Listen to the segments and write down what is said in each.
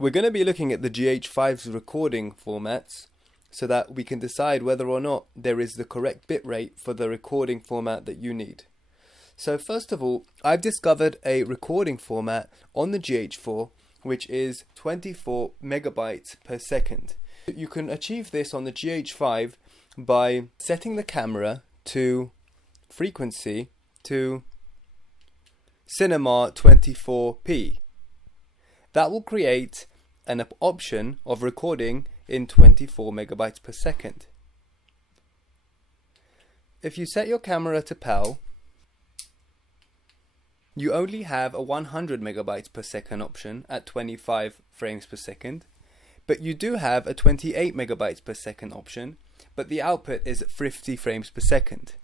We're going to be looking at the GH5's recording formats so that we can decide whether or not there is the correct bitrate for the recording format that you need. So first of all, I've discovered a recording format on the GH4 which is 24 megabytes per second. You can achieve this on the GH5 by setting the camera to frequency to cinema 24p. That will create an option of recording in 24 megabytes per second. If you set your camera to PAL, you only have a 100 megabytes per second option at 25 frames per second, but you do have a 28 megabytes per second option, but the output is at 50 frames per second.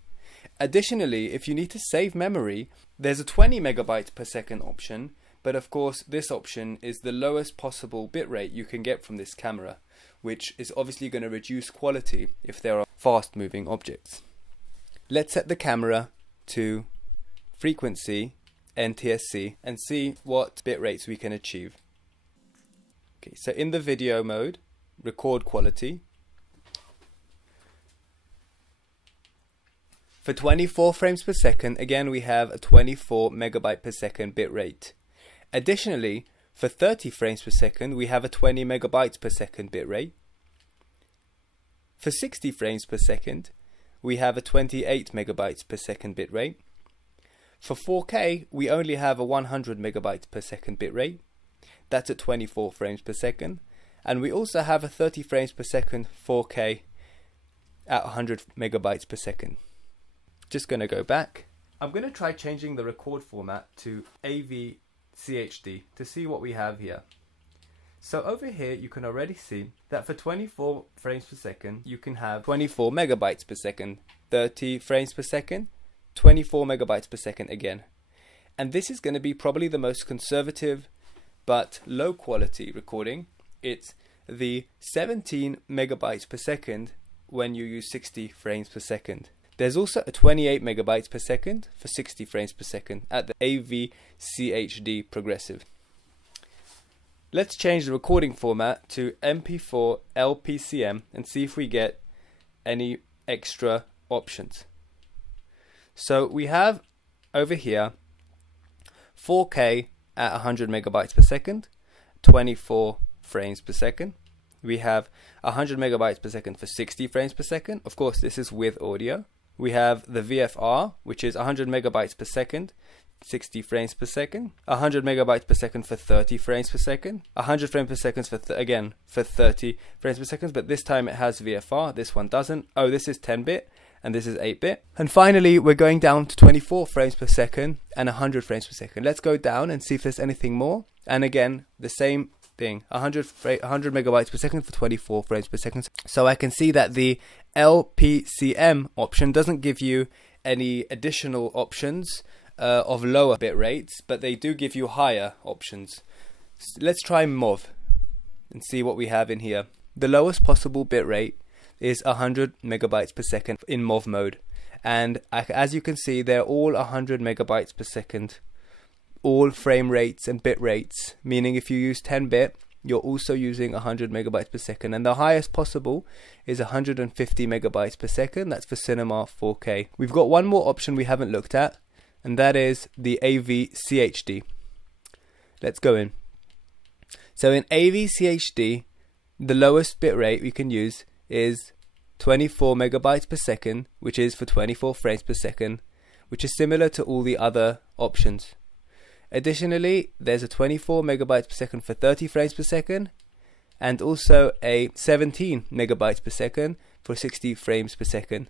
Additionally, if you need to save memory, there's a 20 megabytes per second option, but of course this option is the lowest possible bitrate you can get from this camera, which is obviously going to reduce quality if there are fast moving objects. Let's set the camera to frequency NTSC and see what bit rates we can achieve. Okay, so in the video mode, record quality. For 24 frames per second, again we have a 24 megabyte per second bit rate. Additionally, for 30 frames per second, we have a 20 megabytes per second bit rate. For 60 frames per second, we have a 28 megabytes per second bit rate. For 4K, we only have a 100 megabytes per second bit rate. That's at 24 frames per second. And we also have a 30 frames per second 4K at 100 megabytes per second. Just going to go back. I'm going to try changing the record format to AV-CHD to see what we have here. So over here you can already see that for 24 frames per second you can have 24 megabytes per second, 30 frames per second, 24 megabytes per second again. And this is going to be probably the most conservative but low quality recording. It's the 17 megabytes per second when you use 60 frames per second. There's also a 28 megabytes per second for 60 frames per second at the AV-CHD progressive. Let's change the recording format to MP4 LPCM and see if we get any extra options. So we have over here 4K at 100 megabytes per second, 24 frames per second. We have 100 megabytes per second for 60 frames per second. Of course, this is with audio. We have the VFR, which is 100 megabytes per second, 60 frames per second, 100 megabytes per second for 30 frames per second, 100 frames per second for again for 30 frames per second, but this time it has VFR, this one doesn't. Oh, this is 10-bit and this is 8-bit. And finally, we're going down to 24 frames per second and 100 frames per second. Let's go down and see if there's anything more. And again, the same thing, 100 megabytes per second for 24 frames per second. So I can see that the LPCM option doesn't give you any additional options of lower bit rates, but they do give you higher options. Let's try MOV and see what we have in here. The lowest possible bit rate is 100 megabytes per second in MOV mode, and as you can see, they're all 100 megabytes per second, all frame rates and bit rates, meaning if you use 10-bit you're also using 100 megabytes per second, and the highest possible is 150 megabytes per second. That's for cinema 4K. We've got one more option we haven't looked at, and that is the AV-CHD. Let's go in. So in AV-CHD, the lowest bit rate we can use is 24 megabytes per second, which is for 24 frames per second, which is similar to all the other options. Additionally, there's a 24 megabytes per second for 30 frames per second, and also a 17 megabytes per second for 60 frames per second.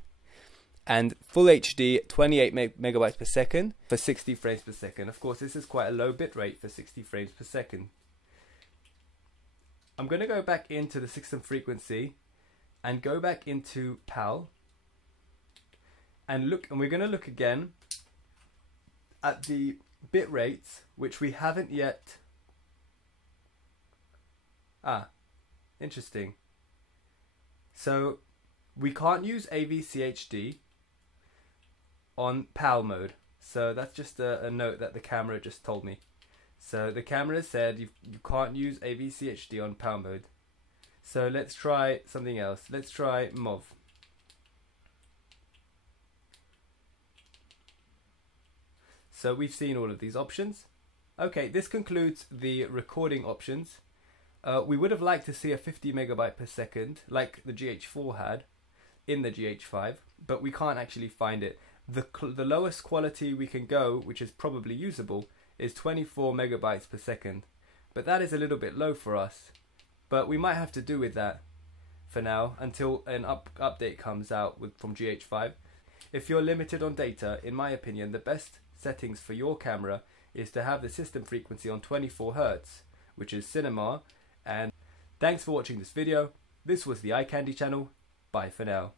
And full HD 28 megabytes per second for 60 frames per second. Of course, this is quite a low bit rate for 60 frames per second. I'm going to go back into the system frequency and go back into PAL and look, and we're going to look again at the bit rates which we haven't yet. Interesting. So we can't use AV-CHD on PAL mode, so that's just a note that the camera just told me. So the camera said you can't use AVC HD on PAL mode. So let's try something else. Let's try MOV. So we've seen all of these options. Okay, this concludes the recording options. We would have liked to see a 50 megabyte per second like the GH4 had in the GH5, but we can't actually find it. The lowest quality we can go, which is probably usable, is 24 megabytes per second. But that is a little bit low for us. But we might have to do with that for now until an update comes out from GH5. If you're limited on data, in my opinion, the best settings for your camera is to have the system frequency on 24 Hz, which is cinema. And thanks for watching this video. This was the iCandy channel. Bye for now.